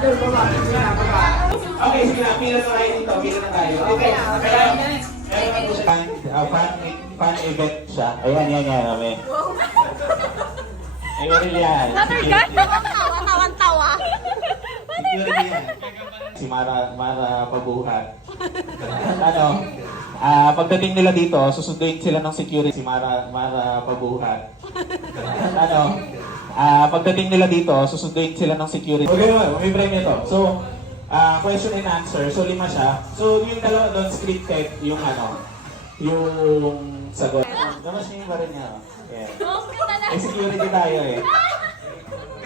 Okay, sige na. Pila na tayo dito. Pila na tayo. Okay. Kaya, meron po siya. Fan event siya. Ayan, yan. May meron yan. Nattergan? Tawa-tawa. Security yan. Si Mara Pabuhat. Pagdating nila dito, susunduin sila ng security. Si Mara Pabuhat. Pagdating nila dito, susunduin sila ng security. Okay, may niyo to. So, question and answer. So, 5 siya. So, yung dalawa doon, scripted, yung yung sagot. Damas niyo yung rin niya. Yeah. May security tayo eh.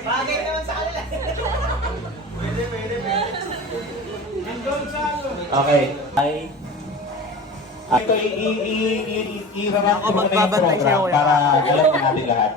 Bagay naman sa kanila. Pwede. Okay. Ito, i-rank ko muna yung program para alam na natin lahat.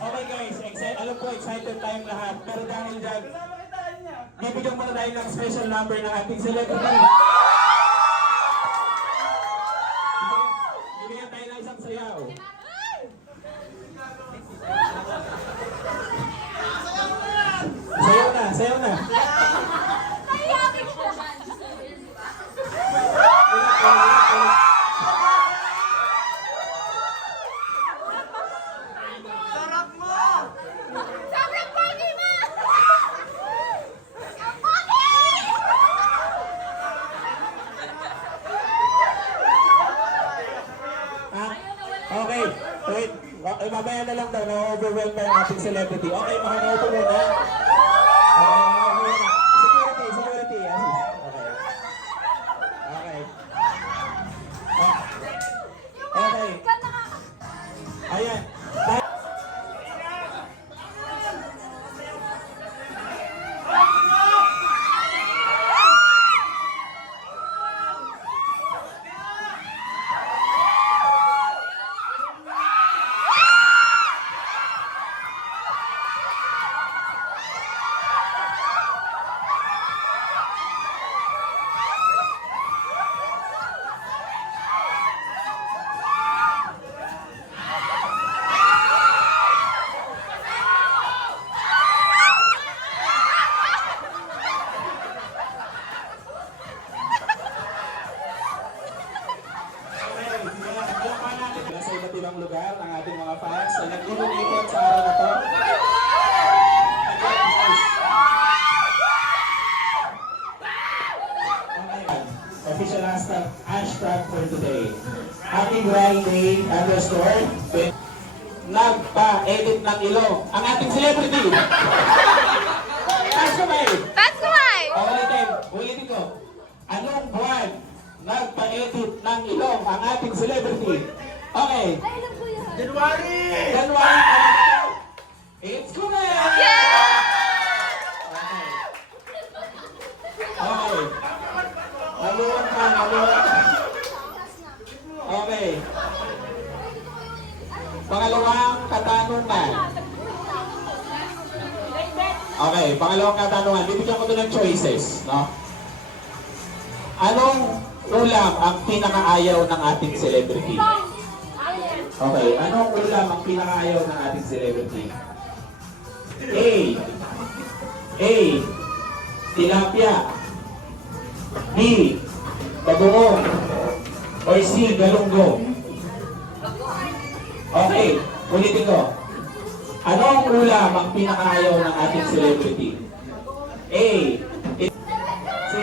Okay guys, alam ko excited tayong lahat. Pero dahil dyan, bibigyan muna tayo ng special number ng ating celebrity. Bibigyan tayo ng isang sayaw. Sayaw na. Okay, wait. Mamaya na lang daw, na-overwhelm pa yung ating celebrity. Okay, makakaupo muna. Security, yes. Okay. Ayan. Sa iba't ibang lugar ng ating mga fans na nag-ikot sa araw na to. Official hashtag for today. Happy Friday _ nagpa-edit ng ilong ang ating celebrity. Taas kamay. Ulitin ko. Anong buwan nagpa-edit ng ilong ang ating celebrity? Okay. January! It's correct! Okay. Maluwag ka. Okay. Pangalawang katanungan. Okay, pangalawang katanungan. Bibigyan ko ito ng choices, no? Anong ulam ang pinakaayaw ng ating celebrity? Okay, anong ulam ang pinakaayaw ng ating celebrity? A. Tilapia. B. Bagoong. Or C. Galunggong. Okay, ulitin ko. Anong ulam ang pinakaayaw ng ating celebrity? A. Si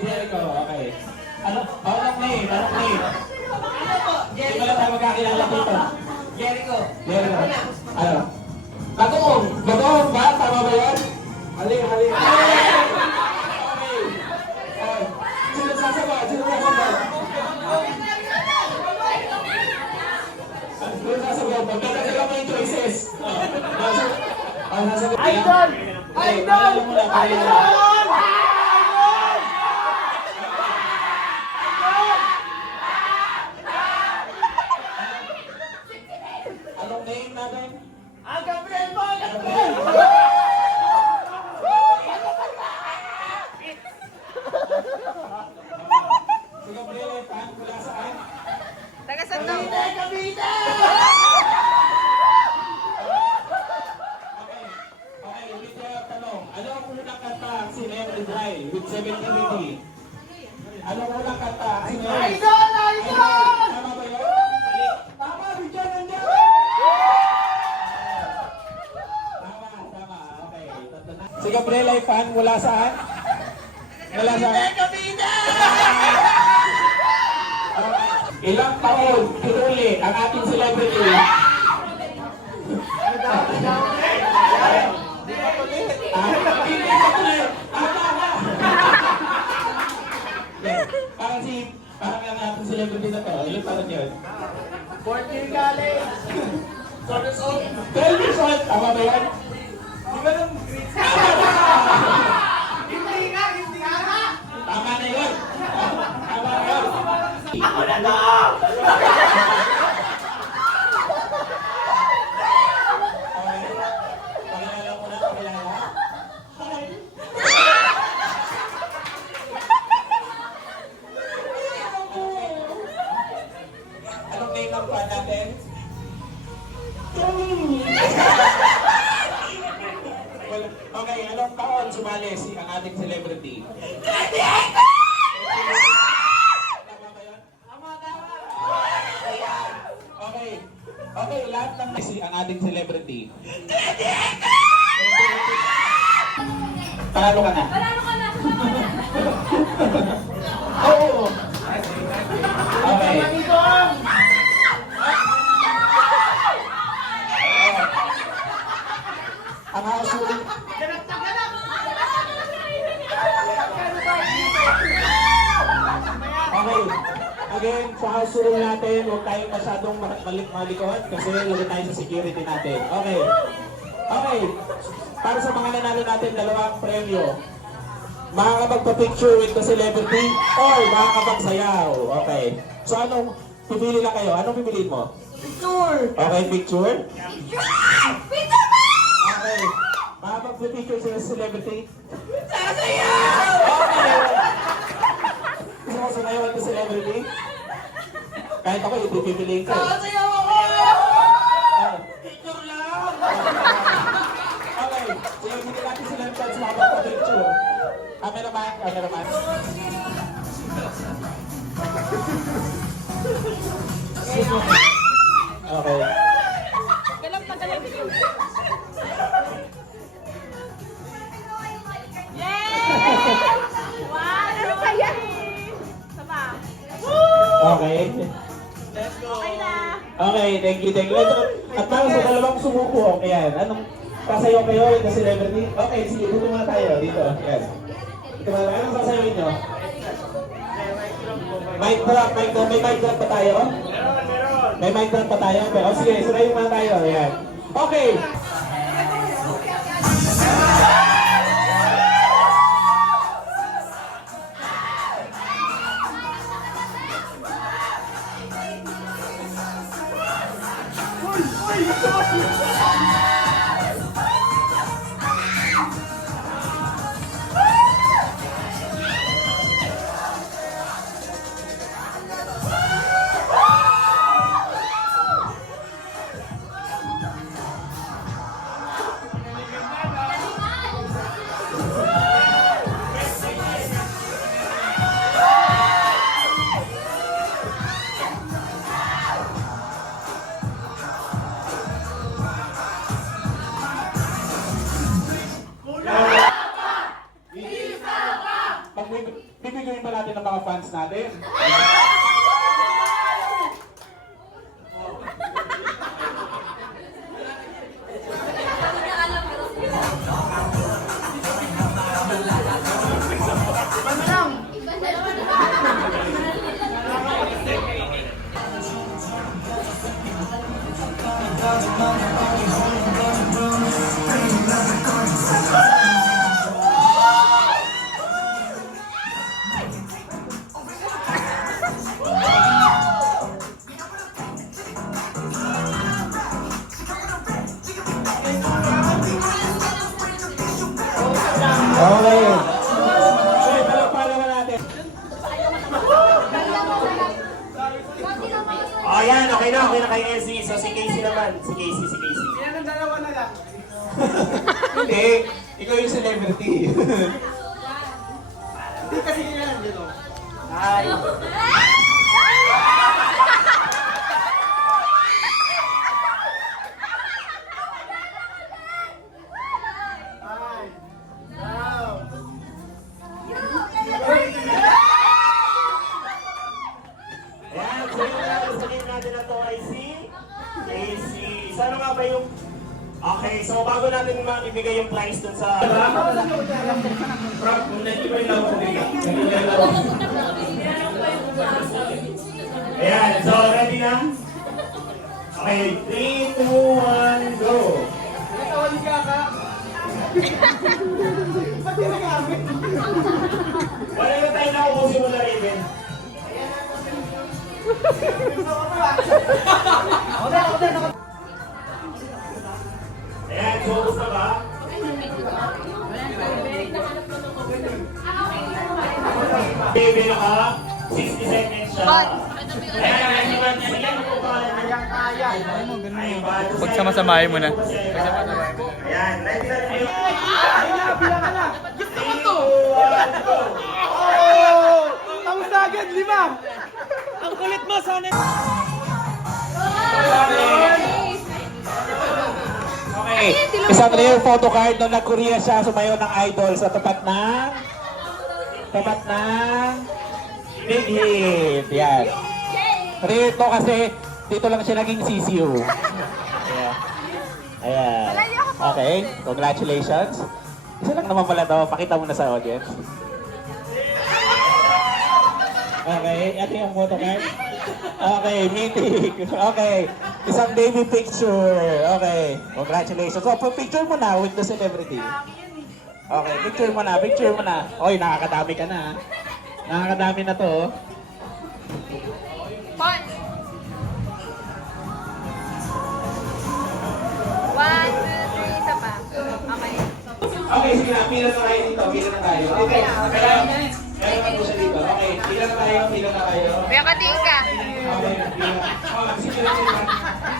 Jericho, okay. Ano? Anong name? Anong name? Ano po? Hindi ko lang tayo magkakilala dito. Jericho. Jericho. Ano? Bagoong. Bagoong ba? Tama ba yan? Mali, mali. Okay. Oh. Sino sasagot? Sino sasagot? Sino sasagot? Magkakasala mo yung choices. Sasagot ka. Idol! Okay, Idol! pangalan mo lang, pangalan mo lang. Anong name natin? Ang Gabriel po! Gabriel. Si Gabriel ay fan mula saan? Taga saan daw? Cavite! Cavite! Okay. Okay, ulit yung tanong. Ano ang unang kanta ang Sineri Dry with 770? Ano ang unang kanta ang Sineri? Idol! Idol! Tama ba yun? Mali. Tama, bigyan nandiyan! Tama, tama. Okay. Si Gabriel ay fan mula saan? Mula saan? Cavite! Ilang taon pinuli ang ating celebrity? Hindi pa tuloy. Tama na. Parang ang ating celebrity na to. Ilang taon yun? 14 college! 12 years old. Tama ba yan? Di ba nung grade Tama na! Hindi nga! Hindi nga! Tama na yun. Tama na yun. Ako na to! Okay. Pakilala ko na. Pakilala. Anong name ng fan natin? Okay, anong taon sumali ang ating celebrity? Tama ba yun? Okay. Okay, lahat ng ang ating celebrity. Panalo ka na. Wala ka na. Oo. Okay. Ang hasuling. Okay. Again, sa hasuling natin, huwag tayong masyadong malikot kasi lagi tayo sa security natin. Okay. Okay. Para sa mga nanalo natin, dalawang premyo. Makakapagpa-picture with the celebrity or makakapagsayaw. Okay. So anong pipili lang kayo? Anong pipiliin mo? Picture! Okay, picture? Pizza ba? Okay. Makakapagpa-picture sa celebrity? Sasayaw! Okay. Gusto mo sumayaw with the celebrity? Kahit ako, ipipiliin ko. Sasayaw ako! Ah, Picture lang! Okay. Sige, hindi natin sila ng chance makapagpa-picture. Cameraman, cameraman. Okay. Galang pa, galang. Yay! Wow, ano pa yan? Sama. Okay. Let's go! Okay na. Okay, thank you, thank you. At para sa dalawang sumuko, ayan. Anong pasayaw kayo with the celebrity? Okay, sige, dito muna tayo. Dito, ayan. Dito muna tayo. Anong pasayawin nyo? Mic drop, mic drop. May mic drop pa tayo? Meron! May mic drop pa tayo? Pero sige, surayin muna tayo. Ayan. Okay. fans natin. Okay. Okay, palakpakan naman natin. Oh, yan. Okay na kay Ezzy. So, si Casey naman. Si Casey. Yan ang dalawa na lang. Hindi, ikaw yung celebrity. Hindi kasi yan, you know. Ay. Ay. Wow. Ayan. So, yung sasabihin natin na to ay si Casey. Sana nga ba yung... Okay, so bago natin ibigay yung prize dun sa... Rob, kung nag-ibay lang ako dito. Ayan, so ready na? Okay, 3, 2, 1, go! Natawali ka ka. Pati nagamit. Wala na tayo nakukusin mo na Raven. Ayan, so gusto ba? Baby na ka, 60 seconds siya. Ayan, ready ba? Ayan, po ba? Kaya. Ayan, Pagsamasamahin mo na. Ayan, ready na rin. Bilang ka na. Gusto ko to! Oh! Tapos na agad, 5. Ang kulit mo, sana. Okay, isang rare photo card nung nag-Korea siya, sumayo ng idol sa tapat ng big hit. Yan. Rare to kasi dito lang siya naging CCU. Ayan. Ayan. Okay, congratulations. Isa lang naman pala to, pakita mo na sa audience. Okay, ito yung photo card. Okay, meeting. Okay, isang baby picture. Okay, congratulations. So, picture mo na with the celebrity. Okay, picture mo na. Oy, nakakadami ka na. Nakakadami na to. Pon. 1, 2, 3, isa pa. Okay. Okay, sige na. Pila na tayo dito. Okay, kaya naman po siya dito. Okay, pila na tayo. Kuya Katingka. Okay, pila. Oh, sige na.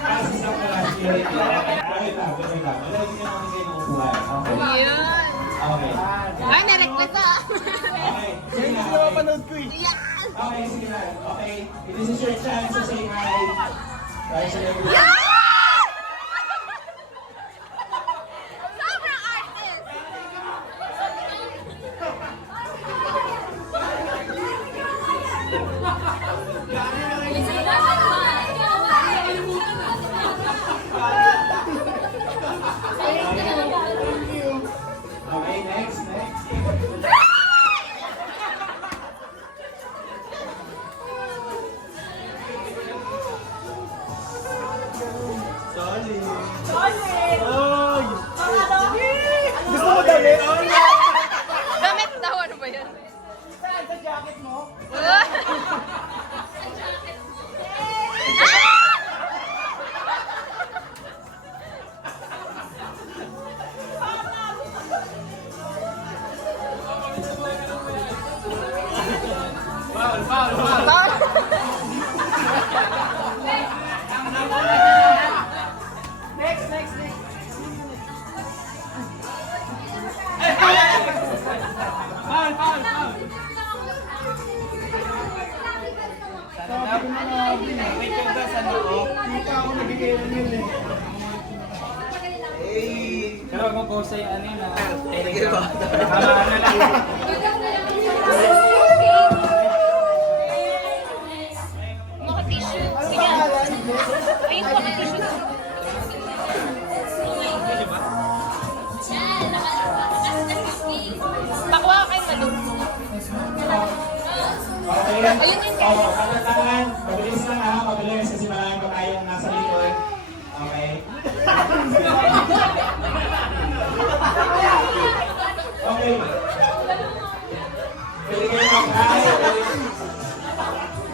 Kasi sa mga security. Okay, tapos na. Malagyan niyo naman kayo ng upuan. Okay. Yun. Okay. Ay, nirequest ah. Okay, sige Hindi na. ko mapanood ko eh. Yes! Okay, sige na. Okay, this is your chance to say hi. Hi, celebrity. Sobrang artist! Okay, next. Ay! Gusto mo damit? Damit daw, ano ba yun? Saan sa jacket mo? Next. Foul. Sabi ko na wait yung gas, ano? Kita ako nagiging yun eh. Pero wag mo post sa'yo ano yun ah. Telegram. Tama na lang. Oo, pagkataan. Mabilis lang ha, mabilis kasi marami pa tayong nasa likod. Okay. Okay. Pwede kayo mag-hi.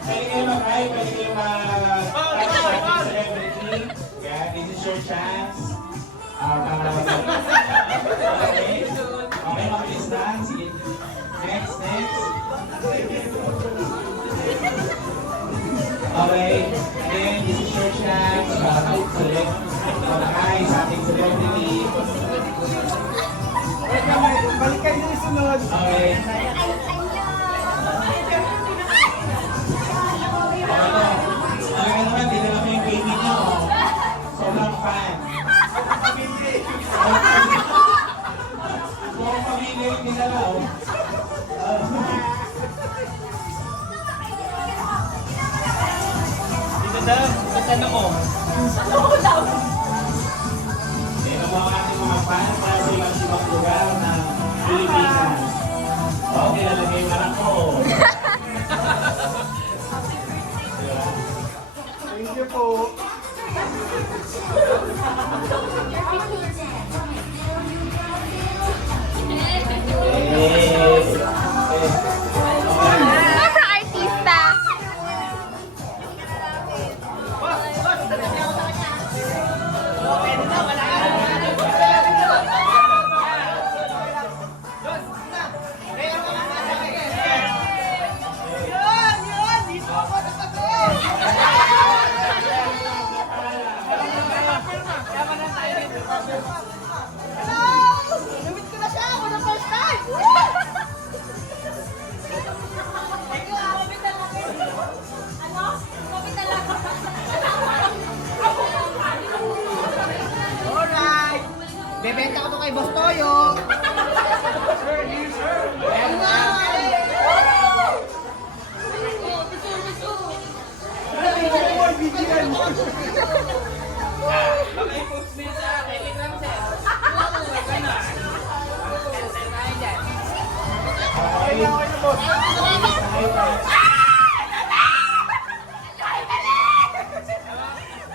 Pwede kayo mag-hi. Pwede kayo mag-touch sa celebrity. Yeah, this is your chance. Okay. Okay, mabilis lang. Sige. Next, next. Okay. Then, this is your chance. Select. Mag-hi sa ating celebrity. Balik kayo yung sunod. Okay. Talaga naman, dito naman yung baby niyo. Sobrang fan. Buong pamilya yung dinala, oh. Dito daw, sa noo. Ito po ang ating mga fan para sa iba't ibang lugar ng Pilipinas. Okay, lalagay yung anak ko. Diba? Thank you po. Sobrang artista. Namit ko na siya ako the first time! Alright! Bebenta ko to kay Boss Toyo! Pag-i-post din sa Telegram, sir. Okay na boss.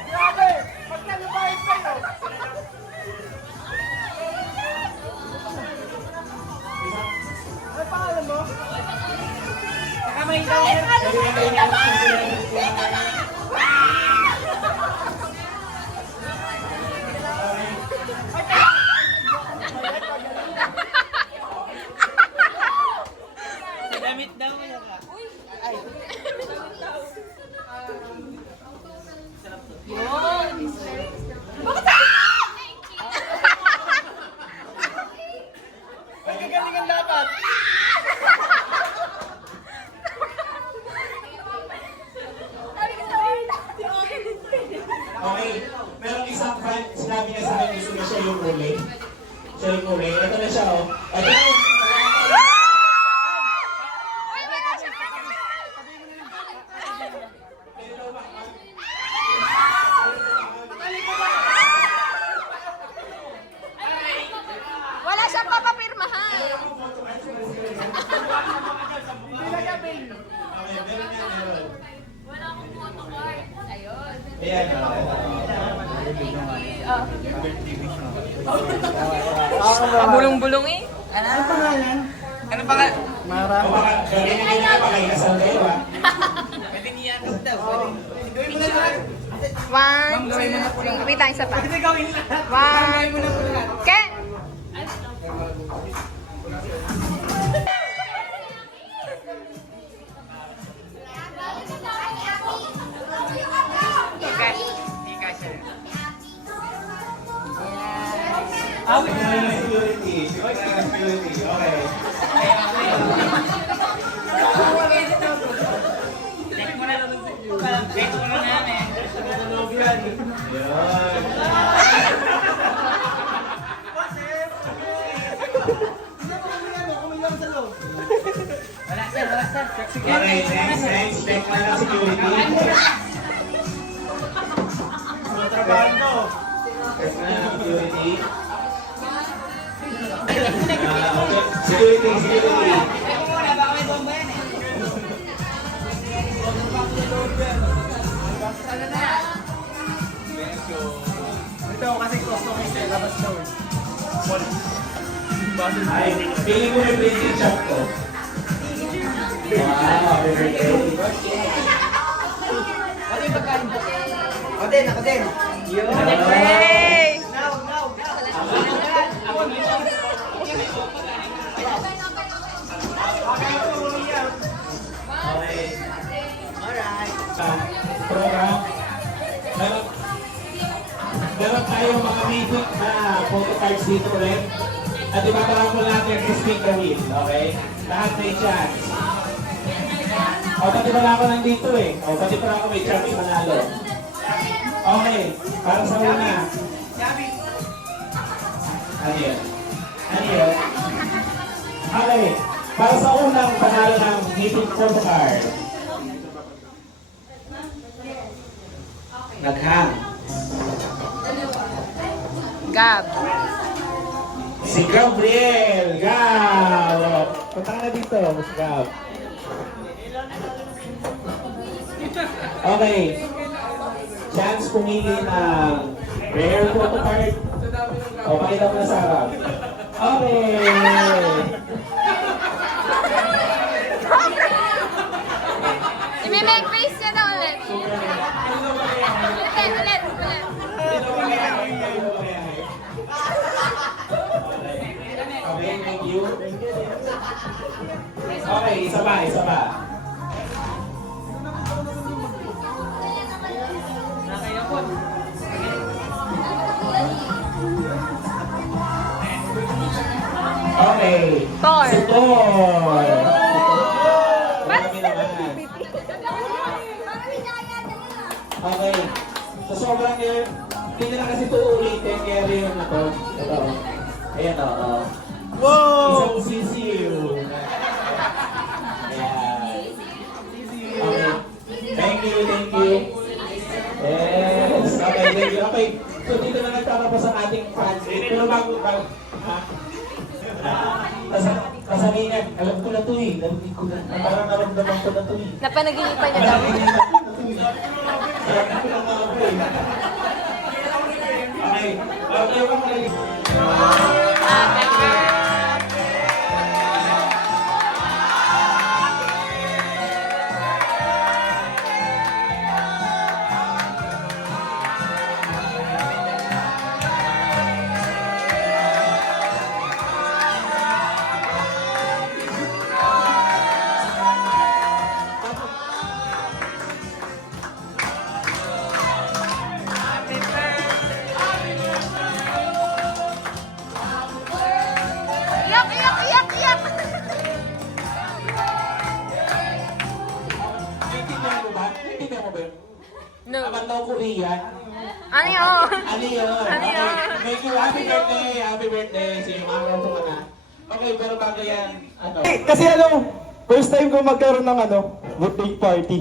Grabe! Pag nag-bayad kayo. Ano pangalan mo? Kamay daw. Damit daw. Magkagalingan dapat. Okay. Merong isang fan, sinabi niya sa akin gusto niya siya yung uli. Siya yung uli. Ito na siya, oh. Ito na yung... Wala siyang papapirmahan. Okay, meron yan, meron. Wala akong photocard. Ayun. Ayan, Pabulong-bulong eh. Ano pangalan? Ano pa ka? Mara. O baka, gawin niyo na pakailasal kayo, ha? Pwede niyakap daw. Gawin mo na lahat. One, two, wait lang, isa pa. Pwede gawin lahat. One, Gawin mo na po lahat. Ken! Security. Security. Okay. Check mo na. Check mo na namin. Yun. Wala sir, wala sir. Okay, next. Check na lang security. Trabaho mo. Check na lang security. Okay. Security. Check mo muna, baka may bomba yan eh. Ito kasi customize eh, labas daw eh. Ay, feeling ko may printing shop ko. Wow, happy birthday. Ako din, ako din. Hey! Program. Meron tayong mga meeting na photo cards dito ulit. At ibabalang ko natin to speak the wheel, okay? Lahat may chance. O, pati pala ako nandito eh. O, pati pala ako may chance manalo. Okay, para sa una. Ano yun? Ano yun? Okay, para sa unang panalo ng meeting photo card. Naghang. Gab. Si Gabriel! Gab! Punta ka na dito, Mas Gab. Okay. Chance pumili ng rare photo card. O, pakita mo na sa harap. Okay! I-make face niya na ulit. Ulit. Okay, thank you. Okay, isa pa. Okay. Thor. Si Thor. Ba't Marami naman. Okay. So sobrang yun, hindi na kasi ito ulitin, kaya rin na to. Ito. Ayan o. Wow! Isang sisiw. Ayan. Okay. Thank you. Yes. Okay, thank you. Okay. So dito na nagtatapos ang ating fans. Pero bago. Ha? Kasalingan. Alam ko na to eh. Parang naramdaman ko na to eh. Napanaginipan niya daw. Okay. Okay, ako magaling. Iyak! Naiintindihan mo ba? Naiintindihan mo ba yun? No. Naman daw Korean. Ano yun? Ano yun? Ano yun? Okay. Thank you. Happy birthday. Happy birthday. Sige, makakaw ko na. Okay, pero bago yan, ano? Kasi ano, first time ko magkaroon ng birthday party.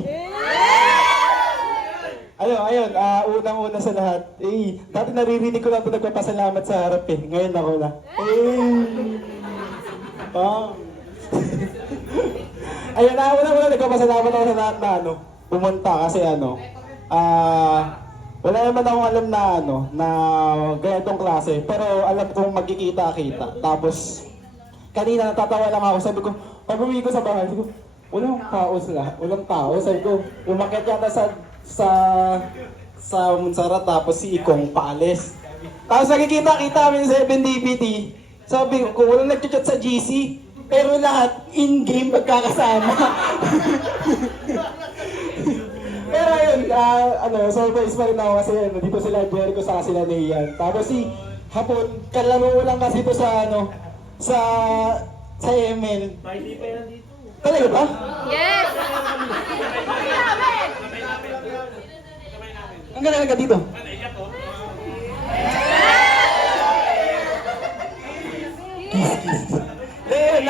Ayun, unang-una sa lahat. Dati naririnig ko lang ito nagpapasalamat sa harap eh. Ngayon ako na. Ayun, unang-una nagpapasalamat ako sa lahat na pumunta kasi wala naman akong alam na ganitong klase. Pero alam kong magkikita-kita. Tapos, kanina natatawa lang ako. Sabi ko, pag uwi ko sa bahay, sabi ko, walang tao. Sabi ko, umakyat yata sa Montserrat tapos si Ikong paalis. Tapos nakikita-kita kami sa 7DPT. Sabi ko, walang nag-chat sa GC. Pero lahat, in-game magkakasama. Pero ayun, surprise pa rin ako kasi dito sila Jericho sa sila Neyan. Tapos si Hapon, kalaro lang kasi ito sa sa ML. Talaga ba? Yes! Ang galing ka dito. Then,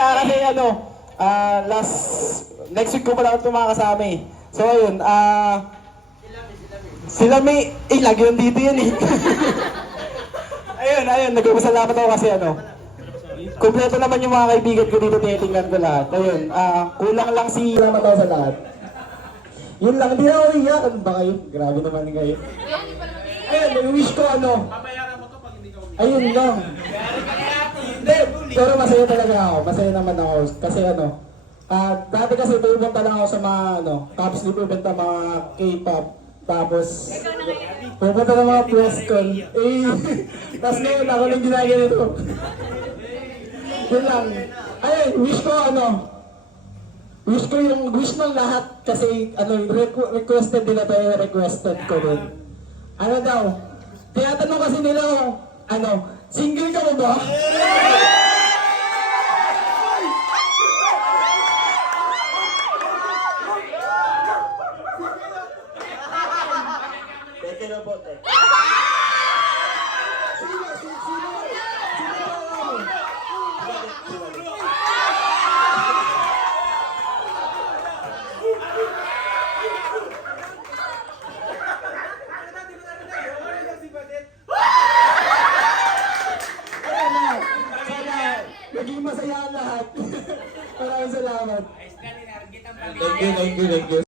next week ko pala ito makakasama eh. So ayun, sila may, lagi yun dito yan eh. ayun, nagpapasalamat ako kasi kompleto naman yung mga kaibigan ko dito, tinitingnan ko lahat. Ayun, kulang lang si salamat ako sa lahat. Yun lang, hindi na ako iiyak. Ano ba kayo? Grabe naman kayo. Ayun, wish ko ano. Babayaran mo to pag hindi ka umiyak. Ayun lang. Hindi, pero masaya talaga ako. Masaya naman ako. Kasi ano, dati kasi pupunta lang ako sa mga ano, Caps League event ng mga K-pop. Tapos, pupunta ng mga press con. Eh, tapos ngayon ako nang ginaganito. Yun lang. Ayun, wish ko ano, wish ko yung wish ng lahat kasi ano, requested nila tayo, requested ko rin. Ano daw, tinatanong kasi nila ano, single ka mo ba? Teke na po, teke. Sana maging masaya ang lahat. Maraming salamat. Ayos ka, ninargit ang Thank you, thank you, thank you.